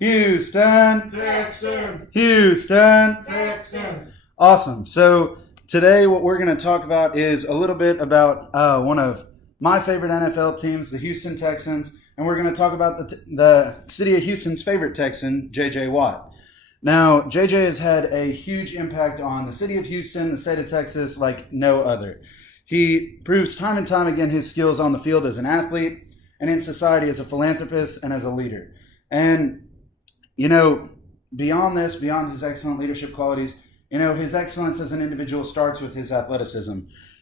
Houston, Texans, Houston. Texans. Awesome. So today what we're going to talk about is a little bit about one of my favorite NFL teams, the Houston Texans, and we're going to talk about the city of Houston's favorite Texan, J.J. Watt. Now, J.J. has had a huge impact on the city of Houston, the state of Texas, like no other. He proves time and time again his skills on the field as an athlete and in society as a philanthropist and as a leader. And, you know, beyond this, beyond his excellent leadership qualities, you know, his excellence as an individual starts with his athleticism.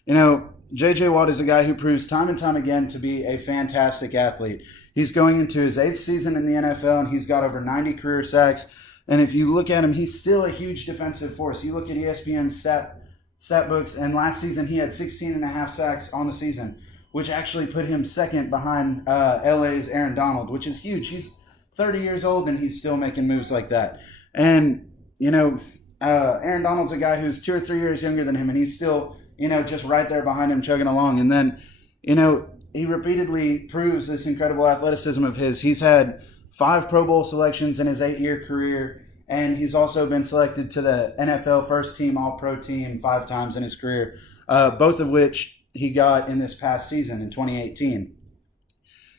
You know, J.J. Watt is a guy who proves time and time again to be a fantastic athlete. He's going into his 8th season in the NFL, and he's got over 90 career sacks. And if you look at him, he's still a huge defensive force. You look at ESPN's stat books, and last season he had 16 and a half sacks on the season, which actually put him second behind LA's Aaron Donald, which is huge. He's 30 years old, and he's still making moves like that. And, you know, Aaron Donald's a guy who's 2 or 3 years younger than him, and he's still, you know, just right there behind him chugging along. And then, you know, he repeatedly proves this incredible athleticism of his. He's had 5 Pro Bowl selections in his 8-year career, and he's also been selected to the NFL First Team All-Pro team 5 times in his career, both of which he got in this past season in 2018.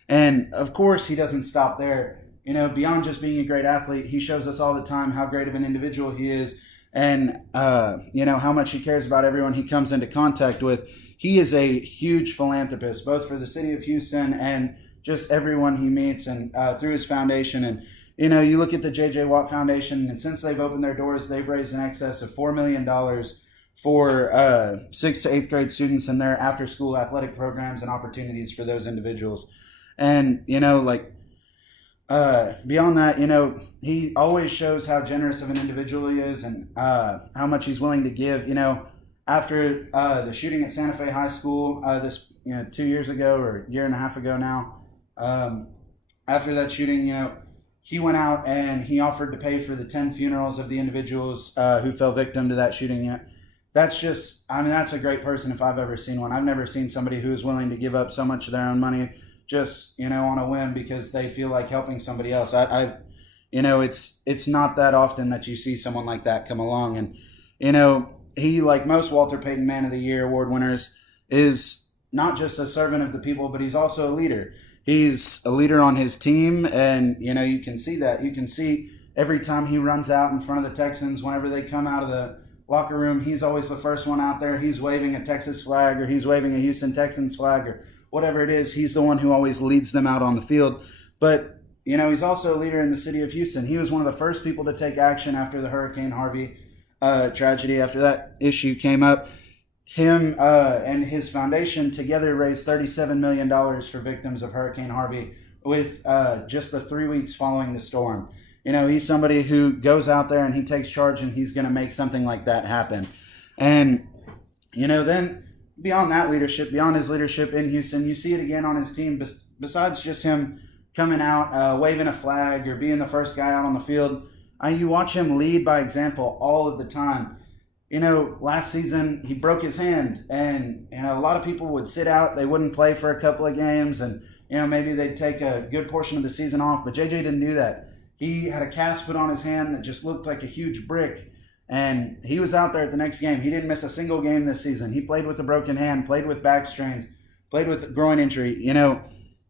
And, of course, he doesn't stop there. You know, beyond just being a great athlete, he shows us all the time how great of an individual he is and, you know, how much he cares about everyone he comes into contact with. He is a huge philanthropist, both for the city of Houston and just everyone he meets and through his foundation. And, you know, you look at the J.J. Watt Foundation, and since they've opened their doors, they've raised in excess of $4 million for 6th to 8th grade students and their after-school athletic programs and opportunities for those individuals. And, you know, like, beyond that, you know, he always shows how generous of an individual he is and how much he's willing to give. You know, after the shooting at Santa Fe High School this 2 years ago or a year and a half ago now, after that shooting, you know, he went out and he offered to pay for the 10 funerals of the individuals who fell victim to that shooting. You know, that's just, I mean, that's a great person if I've ever seen one. I've never seen somebody who is willing to give up so much of their own money just, you know, on a whim because they feel like helping somebody else. You know, it's not that often that you see someone like that come along. And, you know, he, like most Walter Payton Man of the Year award winners, is not just a servant of the people, but he's also a leader. He's a leader on his team, and, you know, you can see that. You can see every time he runs out in front of the Texans, whenever they come out of the locker room, he's always the first one out there. He's waving a Texas flag, or he's waving a Houston Texans flag, or whatever it is. He's the one who always leads them out on the field. But, you know, he's also a leader in the city of Houston. He was one of the first people to take action after the Hurricane Harvey tragedy, after that issue came up. Him and his foundation together raised $37 million for victims of Hurricane Harvey with just the 3 weeks following the storm. You know, he's somebody who goes out there and he takes charge, and he's going to make something like that happen. And, you know, then beyond that leadership, beyond his leadership in Houston, you see it again on his team. Besides just him coming out, waving a flag or being the first guy out on the field, you watch him lead by example all of the time. You know, last season he broke his hand, and, you know, a lot of people would sit out. They wouldn't play for a couple of games, and, you know, maybe they'd take a good portion of the season off. But JJ didn't do that. He had a cast put on his hand that just looked like a huge brick, and he was out there at the next game. He didn't miss a single game this season. He played with a broken hand, played with back strains, played with a groin injury. You know,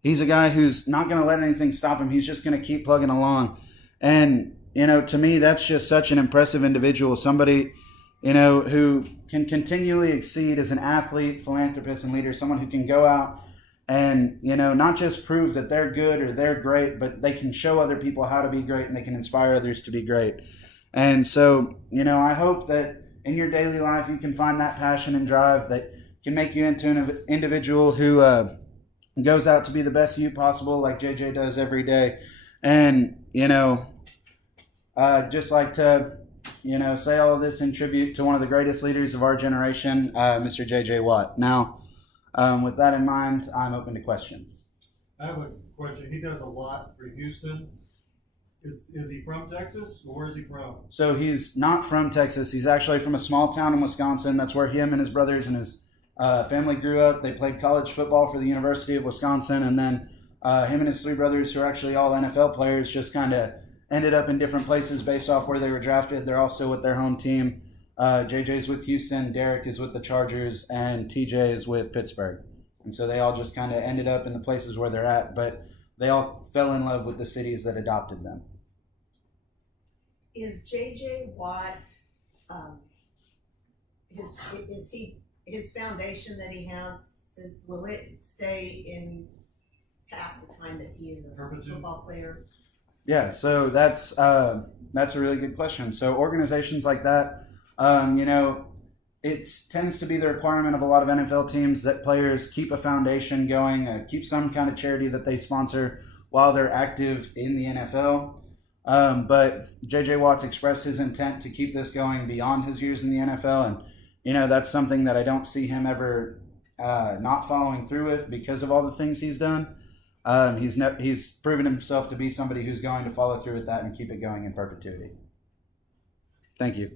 he's a guy who's not going to let anything stop him. He's just going to keep plugging along. And, you know, to me, that's just such an impressive individual, somebody, you know, who can continually exceed as an athlete, philanthropist, and leader, someone who can go out and, you know, not just prove that they're good or they're great, but they can show other people how to be great, and they can inspire others to be great. And so, you know, I hope that in your daily life you can find that passion and drive that can make you into an individual who goes out to be the best you possible, like JJ does every day. And, you know, just like to, you know, say all of this in tribute to one of the greatest leaders of our generation, Mr. J.J. Watt. Now, with that in mind, I'm open to questions. I have a question. He does a lot for Houston. Is he from Texas, or where is he from? So he's not from Texas. He's actually from a small town in Wisconsin. That's where him and his brothers and his family grew up. They played college football for the University of Wisconsin, and then him and his 3 brothers, who are actually all NFL players, just kind of ended up in different places based off where they were drafted. They're also with their home team. JJ's with Houston, Derek is with the Chargers, and TJ is with Pittsburgh. And so they all just kind of ended up in the places where they're at, but they all fell in love with the cities that adopted them. Is JJ Watt, his foundation that he has, will it stay in past the time that he is a Perpetuity. football player? Yeah, so that's a really good question. So organizations like that, it tends to be the requirement of a lot of NFL teams that players keep a foundation going, keep some kind of charity that they sponsor while they're active in the NFL. But J.J. Watt's expressed his intent to keep this going beyond his years in the NFL, and that's something that I don't see him ever not following through with because of all the things he's done. He's proven himself to be somebody who's going to follow through with that and keep it going in perpetuity. Thank you.